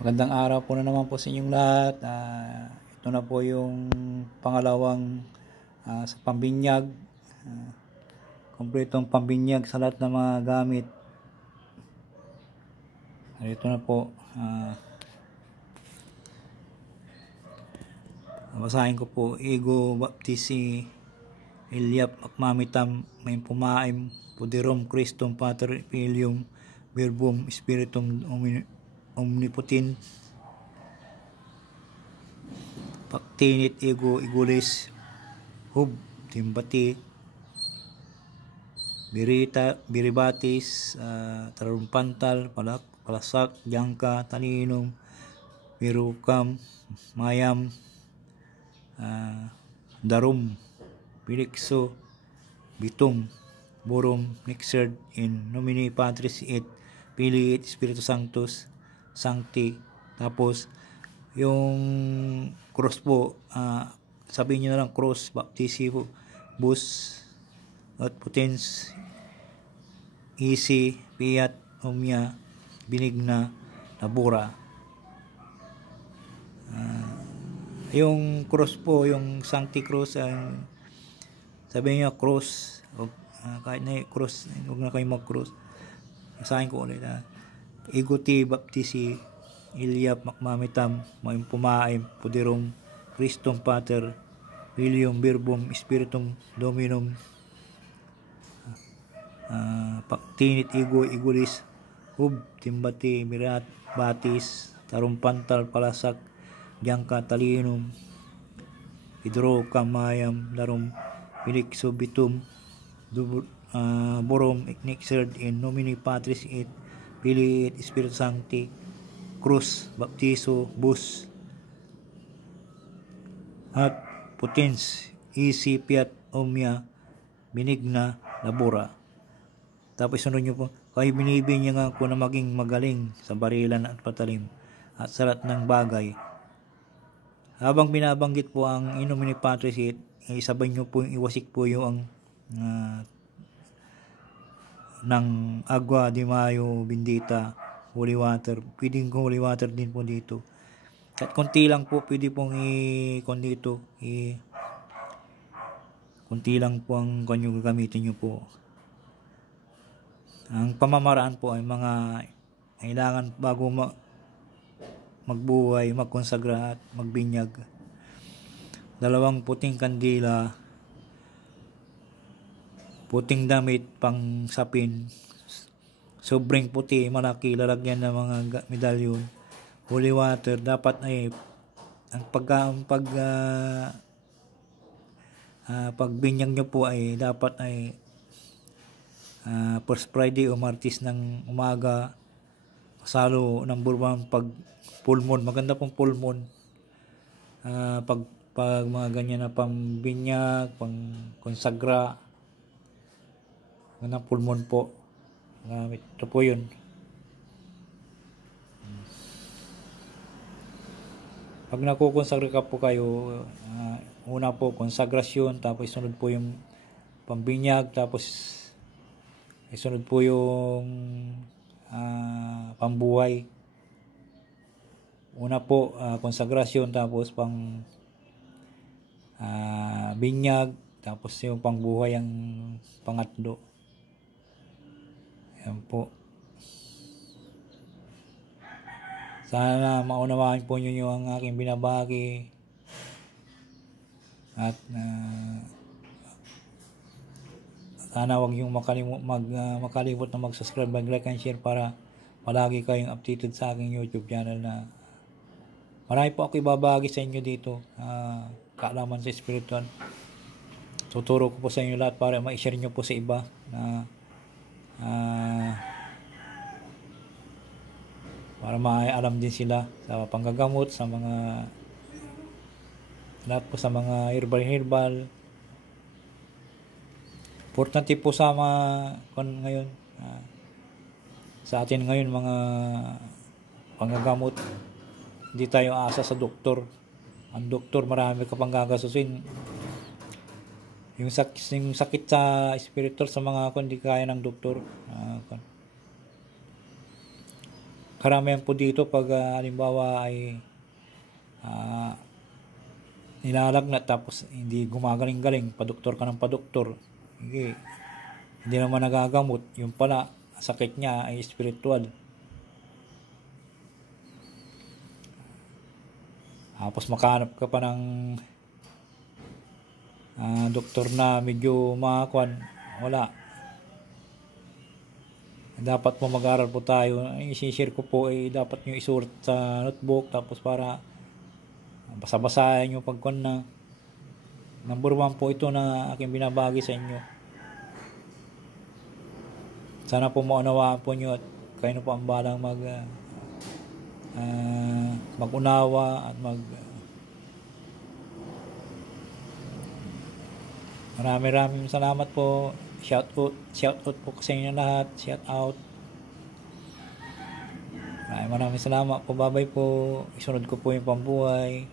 Magandang araw po na naman po sa inyong lahat. Ito na po yung pangalawang sa pambinyag. Kompletong pambinyag sa lahat ng mga gamit. Ito na po. Basahin ko po. Ego baptisi Iliap akmamitam may pumaim pudirom Christum Pater Filium Verbum Spiritum Omnipotent Paktinit ego igulis hub timbati biribatis tarumpantal palasak jangka taninum birukam mayam darum pilikso bitum borum nixerd in nomine Patris et Filii et Spiritus Sancti. Tapos yung cross po, sabihin nyo na lang cross baptisi po, bus at potens isi piat omnia binigna labora. Yung cross po, yung Sancti Cross, sabihin nyo cross, kahit na cross, huwag na kayo mag-cross. Basahin ko ulit. Iguti baptisi Iliap makmamitam may pumaim pudirom Christum Pater Filium Verbum Spiritum Dominum paktinit ego igulis hub timbati mirat batis tarumpantal palasak jangka talinum hidro kamayam darum pilikso bitum borom nixerd in nomine Patris et Filii et Spiritus Sancti. Cruz baptiso bus at potens isi piat omnia binigna labora. Tapos sunod nyo po, kayo binibigyan nga ako na maging magaling sa barilan at patalim at salat ng bagay. Habang binabanggit po ang inomine Patris et, isabay nyo po yung iwasik po yung ng agua di mayo bendita holy water. Pwedeng holy water din po dito. At konti lang po pwede pong konti lang po ang kanyo gagamitin nyo po. Ang pamamaraan po ay mga kailangan bago magbuhay, magkonsagra at magbinyag. 2 puting kandila, puting damit pang sapin, sobrang puti, malaki, lalagyan ng mga medalyon, holy water. Dapat ay ang pagbinyag nyo po ay dapat ay first Friday o Martes ng umaga, salo ng burban pag pulmon, maganda pong pulmon, pag mga ganyan na pambinyag, pang konsagra, magandang pulmon po. Ito po yun. Pag nakukonsagra ka po kayo, una po konsagrasyon, tapos sunod po yung pambinyag, tapos isunod po yung pambuhay. Una po konsagrasyon, tapos pang binyag, tapos yung pangbuhay ang pangatlo. Yan po. Sana maunawaan po nyo yung aking binabagi. At sana huwag yung makalimot na mag-subscribe, mag-like and share para palagi kayong updated sa aking YouTube channel na marami po ako ibabagi sa inyo dito. Kaalaman sa spiritual. Tuturo ko po sa inyo lahat para ma-share nyo po sa iba na para maalam din sila sa panggagamot, sa mga lahat po, sa mga herbal. Importante po sa mga ngayon, sa atin ngayon mga panggagamot, hindi tayo asa sa doktor. Ang doktor marami ka pang gagasusin. Yung sakit sa spiritual sa mga hindi kaya ng doktor. karamihan po dito pag halimbawa ay nilalagnat tapos hindi gumagaling-galing, padoktor ka ng padoktor, hindi naman nagagamot, yung pala sakit niya ay spiritual. Tapos makahanap ka pa ng doktor na medyo makakuan, wala. Dapat po mag-aral po tayo. I-share ko po dapat nyo isulat sa notebook tapos para basa-basahin nyo pagkuan na. Number 1 po ito na aking binabagi sa inyo. Sana po maunawaan po nyo at kayo na po ang balang mag-unawa at maraming salamat po. Shout out po sa inyo lahat. Shout out. Maraming salamat po. Bye-bye po. Isunod ko po yung pambuhay.